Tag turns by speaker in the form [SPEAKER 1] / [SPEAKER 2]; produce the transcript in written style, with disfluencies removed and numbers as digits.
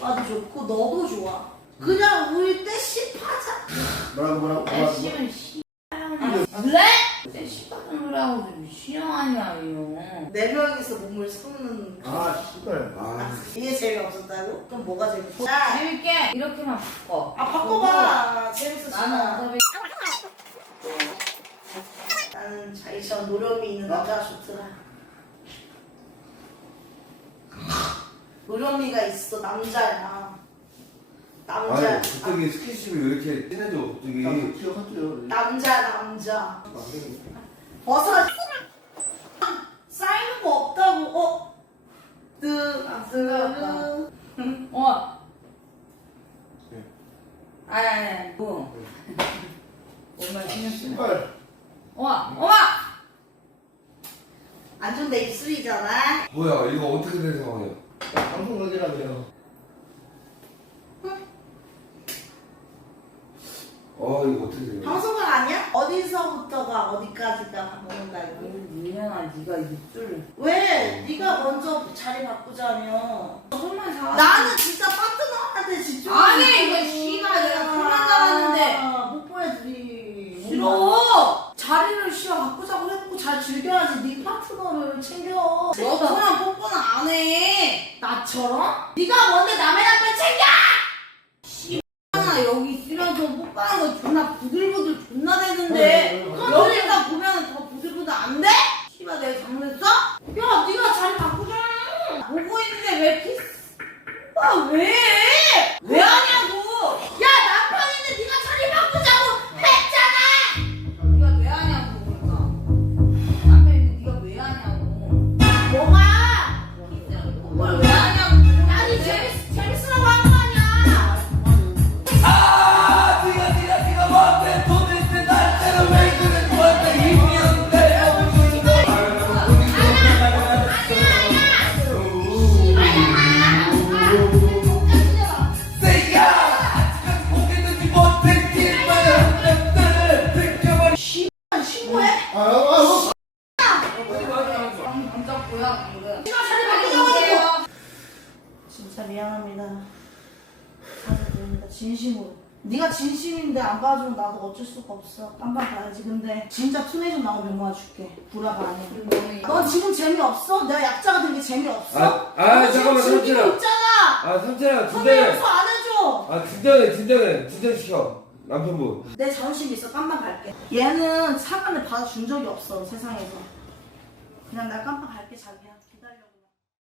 [SPEAKER 1] 오빠도 좋고 너도 좋아. 그냥 우리 떼씹하자.
[SPEAKER 2] 뭐라고?
[SPEAKER 3] 떼씹은 그래? 떼씹하는 거라고 미친년 아니야 이거.
[SPEAKER 1] 네 명이서 몸을 섞는.
[SPEAKER 2] 씨발.
[SPEAKER 1] 이게 재미없었다고? 그럼 뭐가 재밌어? 야,
[SPEAKER 3] 재밌게 이렇게만 바꿔.
[SPEAKER 1] 바꿔봐. 재밌었어.
[SPEAKER 3] 나는 어차피
[SPEAKER 1] 나는 자기처럼 노력이 있는 남자가 좋더라. 노력미가 있어. 남자야. 남자.
[SPEAKER 4] 갑자기 스킨십이 왜 이렇게 친해져 갑자기.
[SPEAKER 2] 기억하죠.
[SPEAKER 1] 남자. 벗어. 쌓이는 거 없다고.
[SPEAKER 3] 아니 뭐 정말 신경 쓰네.
[SPEAKER 2] 씨발.
[SPEAKER 3] 엄마
[SPEAKER 1] 안 좋은데 입술이잖아.
[SPEAKER 4] 뭐야 이거 어떻게 된 상황이야?
[SPEAKER 2] 방송 각이라며요.
[SPEAKER 4] 이거 어떻게 된 거야?
[SPEAKER 1] 방송국 아니야? 어디서부터가 어디까지가 먹는다 이거.
[SPEAKER 3] 민현아 네가 입술을
[SPEAKER 1] 왜? 네가 먼저 자리 바꾸자며.
[SPEAKER 3] 손만 잡아.
[SPEAKER 1] 나는 진짜 파트너한테 집중.
[SPEAKER 3] 아니, 이거 씨발, 내가 손만 잡았는데.
[SPEAKER 1] 못 보여드리.
[SPEAKER 3] 싫어.
[SPEAKER 1] 자리를 씨발 바꾸자고 했고 잘 즐겨야지. 네 파트너를 챙겨.
[SPEAKER 3] 너처럼 뽀뽀는 안 해.
[SPEAKER 1] 나처럼? 네가 뭔데 남의 남편 챙겨?
[SPEAKER 3] 하나 여기 있으면서 뽀뽀하는 거 존나 부들부들 존나 되는데 여기가 보면 더 부들부들 안 돼? 씨발 내가 잘못했어?
[SPEAKER 1] 야, 네가 자리 바꾸자.
[SPEAKER 3] 보고 있는데 왜 키스? 아 왜? 왜 하냐고?
[SPEAKER 1] 야, 남편인데 네가 자리 바꾸자고 했잖아.
[SPEAKER 3] 네가 왜 하냐고 그러니까 남편인데 네가 왜 하냐고
[SPEAKER 1] 뭐가?
[SPEAKER 3] 그걸 왜 하냐고
[SPEAKER 1] 아니 재밌으라고 한 거 아니야.
[SPEAKER 4] 네가 뭔데 도대체 날 때는 왜 그래 너한테 힘이 없대.
[SPEAKER 1] 신고해?
[SPEAKER 3] 감정 보여 방금
[SPEAKER 1] 네가 자리 바꾸자고 했고. 진짜 미안합니다. 사죄드립니다. 진심으로. 네가 진심인데 안 봐주면 나도 어쩔 수가 없어. 깜빡 봐야지. 근데 진짜 투네이션 나오면 모아줄게. 불화가 아니야. 넌 지금 재미없어? 내가 약자가 된 게 재미없어?
[SPEAKER 4] 잠깐만,
[SPEAKER 1] 지금 즐기고
[SPEAKER 4] 삼촌아.
[SPEAKER 1] 있잖아.
[SPEAKER 4] 삼촌아
[SPEAKER 1] 선배 용서 안 해줘.
[SPEAKER 4] 진정시켜 남편분.
[SPEAKER 1] 내 자존심이 있어. 깜빡 갈게. 얘는 사과를 받아준 적이 없어 세상에서. 그냥 나 깜빡 갈게 자기야. 기다려.